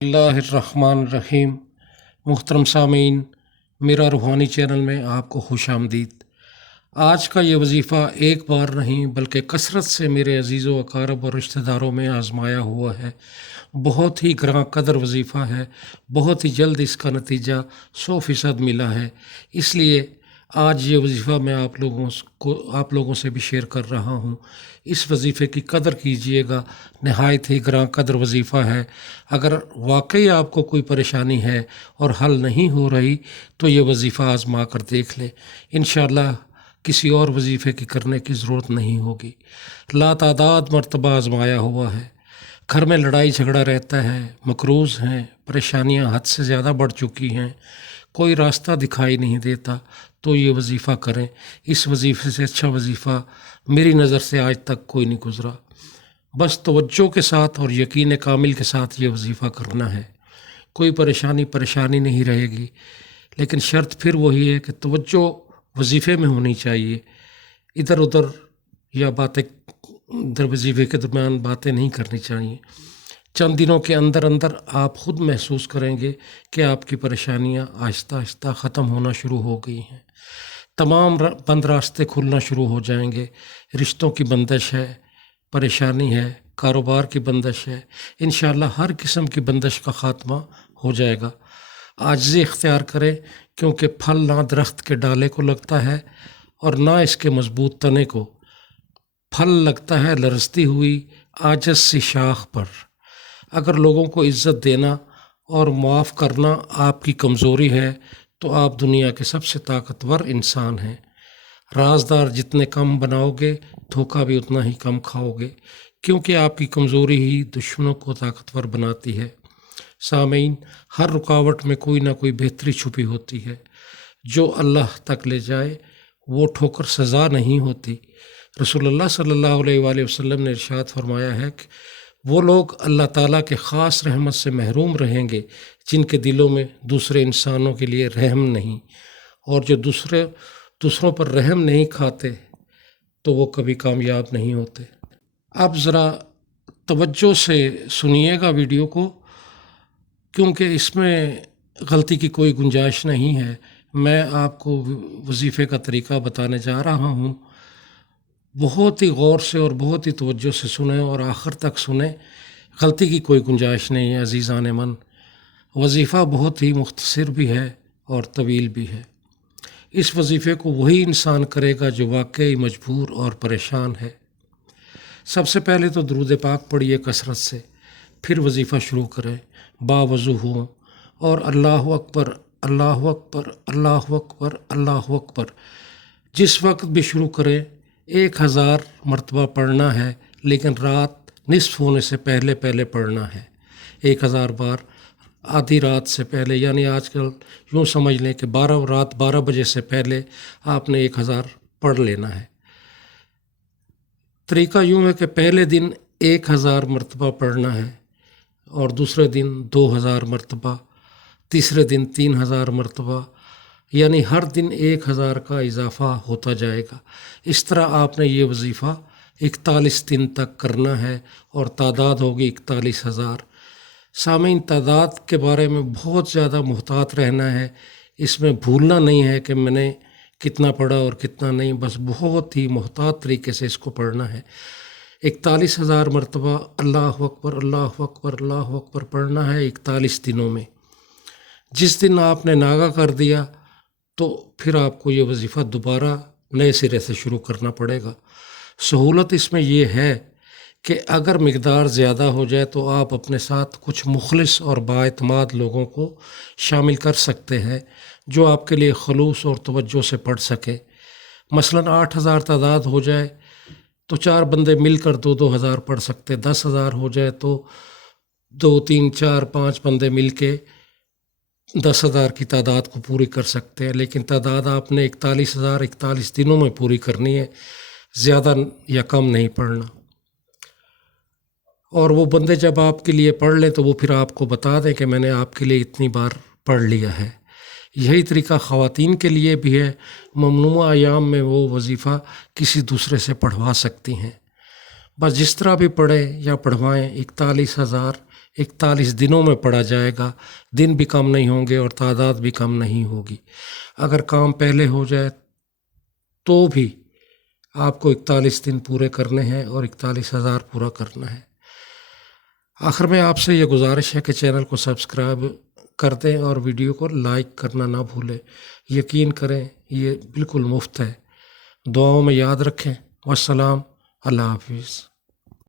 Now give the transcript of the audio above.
बिस्मिल्लाहिर्रहमानिर्रहीम। मुहतरम सामीन, मेरा रूहानी चैनल में आपको खुश आमदीद। आज का ये वजीफ़ा एक बार नहीं बल्कि कसरत से मेरे अजीज़ व अकारब और रिश्तेदारों में आजमाया हुआ है। बहुत ही ग्रां कदर वजीफ़ा है। बहुत ही जल्द इसका नतीजा 100% मिला है। इसलिए आज ये वजीफ़ा मैं आप लोगों से भी शेयर कर रहा हूँ। इस वजीफ़े की कदर कीजिएगा। नहायत ही ग्रां कदर वजीफ़ा है। अगर वाकई आपको कोई परेशानी है और हल नहीं हो रही तो ये वजीफ़ा आज़मा कर देख लें। इंशाअल्लाह किसी और वजीफ़े की करने की ज़रूरत नहीं होगी। लातादाद मरतबा आज़माया हुआ है। घर में लड़ाई झगड़ा रहता है, मकरूज़ हैं, परेशानियां हद से ज़्यादा बढ़ चुकी हैं, कोई रास्ता दिखाई नहीं देता, तो ये वजीफ़ा करें। इस वजीफ़े से अच्छा वजीफ़ा मेरी नज़र से आज तक कोई नहीं गुज़रा। बस तवज्जो के साथ और यकीन कामिल के साथ ये वजीफ़ा करना है। कोई परेशानी नहीं रहेगी। लेकिन शर्त फिर वही है कि तवज्जो वजीफ़े में होनी चाहिए। इधर उधर या बातें इधर वजीफ़े के दरमियान बातें नहीं करनी चाहिए। चंद दिनों के अंदर अंदर आप ख़ुद महसूस करेंगे कि आपकी परेशानियां आहिस्ता आहिस्ता ख़त्म होना शुरू हो गई हैं। तमाम बंद रास्ते खुलना शुरू हो जाएंगे। रिश्तों की बंदिश है, परेशानी है, कारोबार की बंदिश है। इंशाअल्लाह हर किस्म की बंदिश का ख़ात्मा हो जाएगा। आजिज़ी इख्तियार करें, क्योंकि फल ना दरख्त के डाले को लगता है और ना इसके मजबूत तने को। फल लगता है लरजती हुई आजज़ सी शाख पर। अगर लोगों को इज़्ज़त देना और मुआफ़ करना आपकी कमज़ोरी है तो आप दुनिया के सबसे ताकतवर इंसान हैं। राज़दार जितने कम बनाओगे धोखा भी उतना ही कम खाओगे, क्योंकि आपकी कमज़ोरी ही दुश्मनों को ताकतवर बनाती है। सामीन, हर रुकावट में कोई ना कोई बेहतरी छुपी होती है। जो अल्लाह तक ले जाए वो ठोकर सज़ा नहीं होती। रसूलुल्लाह सल्लल्लाहु अलैहि वसल्लम ने इरशाद फरमाया है कि वो लोग अल्लाह ताला के ख़ास रहमत से महरूम रहेंगे जिनके दिलों में दूसरे इंसानों के लिए रहम नहीं, और जो दूसरों पर रहम नहीं खाते तो वो कभी कामयाब नहीं होते। अब ज़रा तवज्जो से सुनिएगा वीडियो को, क्योंकि इसमें गलती की कोई गुंजाइश नहीं है। मैं आपको वजीफ़े का तरीक़ा बताने जा रहा हूँ। बहुत ही गौर से और बहुत ही तवज्जो से सुने और आखिर तक सुने। गलती की कोई गुंजाइश नहीं है अज़ीज़ान मन। वजीफ़ा बहुत ही मुख्तसर भी है और तवील भी है। इस वजीफ़े को वही इंसान करेगा जो वाकई मजबूर और परेशान है। सबसे पहले तो दुरूद पाक पढ़िए कसरत से, फिर वजीफ़ा शुरू करें बावज़ू हो और अल्लाहु अकबर अल्लाहु अकबर अल्लाहु अकबर अल्लाहु अकबर जिस वक्त भी शुरू करें 1000 मरतबा पढ़ना है, लेकिन रात निस्फ़ होने से पहले पहले पढ़ना है। 1000 बार आधी रात से पहले, यानी आजकल यूँ समझ लें कि रात 12 बजे से पहले आपने 1000 पढ़ लेना है। तरीका यूँ है कि पहले दिन 1000 मरतबा पढ़ना है और दूसरे दिन 2000 मरतबा, तीसरे दिन 3000 मरतबा, यानी हर दिन 1000 का इजाफ़ा होता जाएगा। इस तरह आपने ये वजीफ़ा 41 दिन तक करना है और तादाद होगी 41,000। सामीन, तादाद के बारे में बहुत ज़्यादा मुहतात रहना है। इसमें भूलना नहीं है कि मैंने कितना पढ़ा और कितना नहीं, बस बहुत ही मुहतात तरीके से इसको पढ़ना है। 41,000 मरतबा अल्लाहु अकबर अल्लाहु अकबर अल्लाहु अकबर पढ़ना है 41 दिनों में। जिस दिन आपने नागा कर दिया तो फिर आपको ये वजीफ़ा दोबारा नए सिरे से शुरू करना पड़ेगा। सहूलत इसमें ये है कि अगर मिक़दार ज़्यादा हो जाए तो आप अपने साथ कुछ मुखलिस और बाएतमाद लोगों को शामिल कर सकते हैं जो आपके लिए खलूस और तवज्जो से पढ़ सके। मसलन 8000 तादाद हो जाए तो 4 बंदे मिलकर 2-2 हज़ार पढ़ सकते। 10,000 हो जाए तो 2, 3, 4, 5 बंदे मिल के 10,000 की तादाद को पूरी कर सकते हैं। लेकिन तादाद आपने 41,000 41 दिनों में पूरी करनी है, ज़्यादा या कम नहीं पढ़ना। और वो बंदे जब आपके लिए पढ़ लें तो वो फिर आपको बता दें कि मैंने आपके लिए इतनी बार पढ़ लिया है। यही तरीका ख़वातीन के लिए भी है। ममनुआ अयाम में वो वजीफ़ा किसी दूसरे से पढ़वा सकती हैं। बस जिस तरह भी पढ़ें या पढ़वाएँ 41,000 41 دنوں میں پڑھا جائے گا، دن بھی کم نہیں ہوں گے اور تعداد بھی کم نہیں ہوگی۔ اگر کام پہلے ہو جائے تو بھی آپ کو 41 دن پورے کرنے ہیں اور 41,000 پورا کرنا ہے۔ آخر میں آپ سے یہ گزارش ہے کہ چینل کو سبسکرائب کر دیں اور ویڈیو کو لائک کرنا نہ بھولیں۔ یقین کریں یہ بالکل مفت ہے۔ دعاؤں میں یاد رکھیں۔ والسلام، اللہ حافظ۔